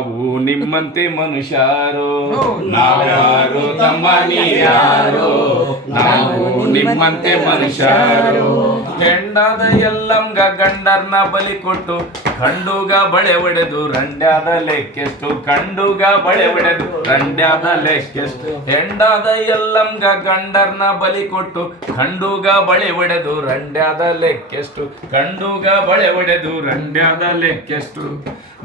ನಾವು ನಿಮ್ಮಂತೆ ಮನುಷ್ಯರು. ನಾವ್ಯಾರು ತಮ್ಮ ನೀರ್ಯಾರು ನಾವು ನಿಮ್ಮಂತೆ ಮನುಷ್ಯರು. ಕೆಂಡದ ಎಲ್ಲಂಗ ಗಂಡರ್ನ ಬಲಿ ಕೊಟ್ಟು ಕಂಡುಗ ಬಳೆ ಒಡೆದು ರಂಡ್ಯಾದ ಲೆಕ್ಕೆಷ್ಟು ಕಂಡುಗ ಬಳೆ ಒಡೆದು ರಂಡ್ಯಾದ ಲೆಕ್ಕೆಷ್ಟು. ಹೆಂಡಾದ ಎಲ್ಲಂಗ ಗಂಡರ್ನ ಬಲಿ ಕೊಟ್ಟು ಕಂಡುಗ ಬಳೆ ಒಡೆದು ರಂಡ್ಯಾದ ಲೆಕ್ಕೆಷ್ಟು. ಕಂಡುಗ ಬಳೆ ಒಡೆದು ರಂಡ್ಯಾದ ಲೆಕ್ಕೆಷ್ಟು.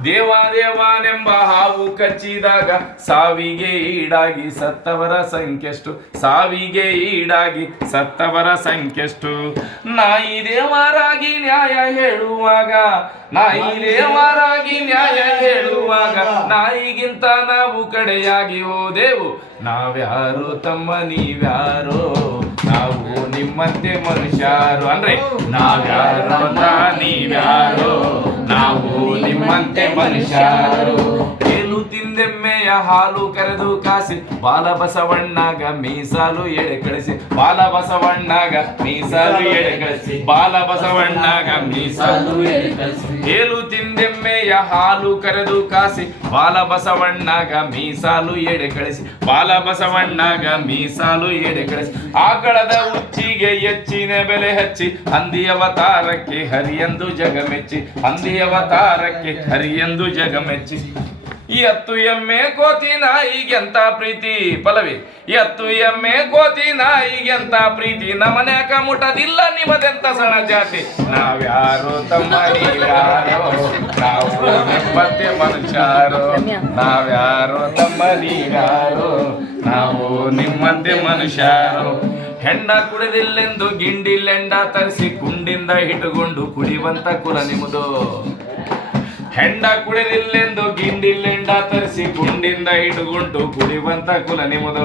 ದೇವ ದೇವಾನೆಂಬ ಹಾವು ಕಚ್ಚಿದಾಗ ಸಾವಿಗೆ ಈಡಾಗಿ ಸತ್ತವರ ಸಂಖ್ಯೆಷ್ಟು. ಸಾವಿಗೆ ಈಡಾಗಿ ಸತ್ತವರ ಸಂಖ್ಯೆಷ್ಟು. ನಾಯಿ ದೇವರಾಗಿ ನ್ಯಾಯ ಹೇಳುವಾಗ, ನಾಯಿ ದೇವರಾಗಿ ನ್ಯಾಯ ಹೇಳುವಾಗ ನಾಯಿಗಿಂತ ನಾವು ಕಡೆಯಾಗಿ ಹೋದೆವು. ನಾವ್ಯಾರು ತಮ್ಮ ನೀವ್ಯಾರೋ? ನಾವು ನಿಮ್ಮಂತೆ ಮನುಷ್ಯರು. ಅಂದ್ರೆ ನಾವ್ಯಾರು ನೀವ್ಯಾರೋ? ನಾವು ನಿಮ್ಮಂತೆ ಮನುಷ್ಯರು. ಏಲು ತಿಂದೆಮ್ಮೆಯ ಹಾಲು ಕರೆದು ಕಾಸಿ ಬಾಲ ಮೀಸಲು ಮೀಸಾಲು ಎಡೆ ಕಳಿಸಿ ಬಾಲ ಮೀಸಲು ಮೀಸಾಲು ಎಡೆ ಕಳಿಸಿ ಬಾಲ ಮೀಸಲು ಮೀಸಾಲು ಎಡೆ ಕಳಿಸಿ. ಏಲು ತಿಂದೆಮ್ಮೆಯ ಹಾಲು ಕರೆದು ಕಾಸಿ ಬಾಲ ಮೀಸಲು ಮೀಸಾಲು ಎಡೆ ಕಳಿಸಿ ಬಾಲ ಮೀಸಲು ಮೀಸಾಲು ಎಡೆ ಕಳಿಸಿ. ಆಕಳದ ಉಚ್ಚಿಗೆ ಹೆಚ್ಚಿನ ಬೆಲೆ ಹಚ್ಚಿ, ಹಂದಿಯವತಾರಕ್ಕೆ ಹರಿಯಂದು ಜಗ ಮೆಚ್ಚಿ ಹಂದಿಯವತಾರಕ್ಕೆ ಹರಿಯಂದು ಜಗ ಮೆಚ್ಚಿ ಹತ್ತು ಎಮ್ಮೆ ಕೋತಿ ನಾಯಿಗೆಂತ ಪ್ರೀತಿ. ಪಲವಿ ಎತ್ತು ಎಮ್ಮೆ ಕೋತಿ ನಾಯಿಗೆಂತ ಪ್ರೀತಿ. ನಮನ್ಯಾಕ ಮುಟದಿಲ್ಲ ನಿಮದೆಂತ ಸಣ ಜಾತಿ. ನಾವ್ಯಾರು ತಮ್ಮ ನೀವ್ಯಾರೋ, ನಾವು ಮನುಷ್ಯಾರು. ನಾವ್ಯಾರು ತಮ್ಮ ನಾವು ನಿಮ್ಮಂತೆ ಮನುಷ್ಯಾರು. ಹೆಂಡ ಕುಡಿದಿಲ್ಲೆಂದು ಗಿಂಡಿಲೆಂಡ ತರಿಸಿ, ಕುಂಡಿಂದ ಹಿಟ್ಟುಕೊಂಡು ಕುಡಿಯುವಂತ ಕುಲ ನಿಮ್ಮದು. ಹೆಂಡ ಕುಡಿದಿಲ್ಲೆಂದು ಗಿಂಡಿಲ್ಲೆಂಡ ತರಿಸಿ ಗುಂಡಿಂದ ಹಿಡುಗುಂಟು ಕುಡಿಯುವಂತ ಕುಲ ನಿಮ್ಮದು.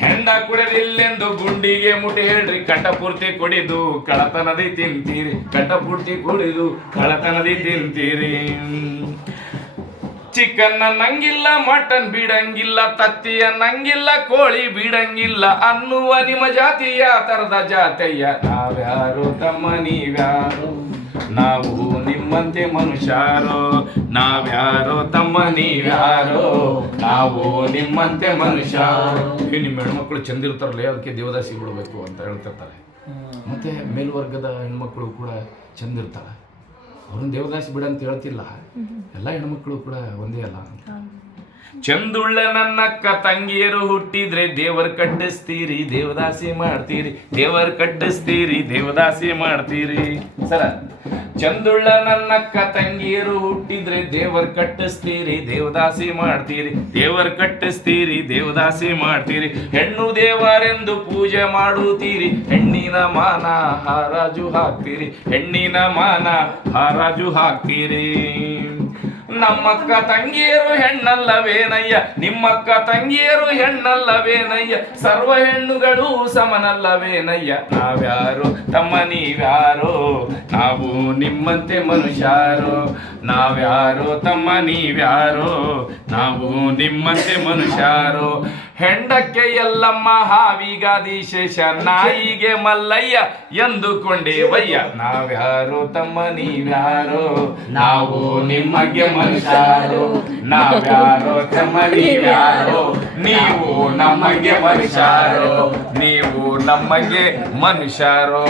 ಹೆಂಡ ಕುಡಿದಿಲ್ಲೆಂದು ಗುಂಡಿಗೆ ಮುಟಿ ಹೇಳ್ರಿ ಕಟ್ಟಪೂರ್ತಿ ಕುಡಿದು ಕಳತನದಿ ತಿಂತೀರಿ. ಕಟ್ಟಪೂರ್ತಿ ಕುಡಿದು ಕಳತನದಿ ತಿಂತೀರಿ. ಚಿಕನ್ ನಂಗಿಲ್ಲ, ಮಟನ್ ಬಿಡಂಗಿಲ್ಲ, ತತ್ತಿಯ ನಂಗಿಲ್ಲ, ಕೋಳಿ ಬಿಡಂಗಿಲ್ಲ, ಅನ್ನುವ ನಿಮ್ಮ ಜಾತಿಯ ತರದ ಜಾತಿಯ ನಾವ್ಯಾರು ತಮ್ಮ ನೀವ್ಯಾರು? ನಾವು ನಿಮ್ಮಂತೆ ಮನುಷ್ಯರು ನಾವ್ಯಾರೋ ತಮ್ಮ ನೀವ್ಯಾರೋ ನಾವು ನಿಮ್ಮಂತೆ ಮನುಷ್ಯ ನಿಮ್ಮ ಹೆಣ್ಮಕ್ಳು ಚಂದ ಇರ್ತಾರಲ್ಲ ಅದಕ್ಕೆ ದೇವದಾಸಿ ಬಿಡಬೇಕು ಅಂತ ಹೇಳ್ತಿರ್ತಾರೆ. ಮತ್ತೆ ಮೇಲ್ವರ್ಗದ ಹೆಣ್ಮಕ್ಳು ಕೂಡ ಚಂದ ಇರ್ತಾರೆ. ಅವ್ರನ್ನ ದೇವದಾಸಿ ಬಿಡ ಅಂತ ಹೇಳ್ತಿಲ್ಲ. ಎಲ್ಲ ಹೆಣ್ಮಕ್ಳು ಕೂಡ ಒಂದೇ ಅಲ್ಲ. ಚಂದುಳ್ಳ ನನ್ನಕ್ಕ ತಂಗಿಯರು ಹುಟ್ಟಿದ್ರೆ ದೇವರ್ ಕಟ್ಟಿಸ್ತೀರಿ ದೇವದಾಸಿ ಮಾಡ್ತೀರಿ. ದೇವರ್ ಕಟ್ಟಿಸ್ತೀರಿ ದೇವದಾಸಿ ಮಾಡ್ತೀರಿ. ಸರ ಚಂದುಳ್ಳ ನನ್ನಕ್ಕ ತಂಗಿಯರು ಹುಟ್ಟಿದ್ರೆ ದೇವರ್ ಕಟ್ಟಿಸ್ತೀರಿ, ದೇವದಾಸಿ ಮಾಡ್ತೀರಿ. ದೇವರ್ ಕಟ್ಟಿಸ್ತೀರಿ, ದೇವದಾಸಿ ಮಾಡ್ತೀರಿ. ಹೆಣ್ಣು ದೇವರೆಂದು ಪೂಜೆ ಮಾಡುತ್ತೀರಿ. ಹೆಣ್ಣಿನ ಮಾನ ಹಾರಾಜು ಹಾಕ್ತೀರಿ. ಹೆಣ್ಣಿನ ಮಾನ ಹಾರಾಜು ಹಾಕ್ತೀರಿ. ನಮ್ಮಕ್ಕ ತಂಗಿಯರು ಹೆಣ್ಣಲ್ಲವೇನಯ್ಯ? ನಿಮ್ಮಕ್ಕ ತಂಗಿಯರು ಹೆಣ್ಣಲ್ಲವೇನಯ್ಯ? ಸರ್ವ ಹೆಣ್ಣುಗಳು ಸಮನಲ್ಲವೇನಯ್ಯ? ನಾವ್ಯಾರು? ತಮ್ಮ ನೀವ್ಯಾರು? ನಾವು ನಿಮ್ಮಂತೆ ಮನುಷ್ಯರು. ನಾವ್ಯಾರು? ತಮ್ಮ ನೀವ್ಯಾರೋ? ನಾವು ನಿಮ್ಮಂತೆ ಮನುಷ್ಯರು. ಹೆಂಡಕ್ಕೆ ಎಲ್ಲಮ್ಮ ಹಾವಿಗಾದಿಶೇಷ ನಾಯಿಗೆ ಮಲ್ಲಯ್ಯ ಎಂದುಕೊಂಡೇವಯ್ಯ. ನಾವ್ಯಾರು ತಮ್ಮ, ನೀವ್ಯಾರೋ? ನಾವು ನಿಮಗೆ ಮನುಷ್ಯರು. ನಾವ್ಯಾರೋ ತಮ್ಮ, ನೀವ್ಯಾರು? ನೀವು ನಮಗೆ ಮನುಷ್ಯರು. ನೀವು ನಮಗೆ ಮನುಷ್ಯರು.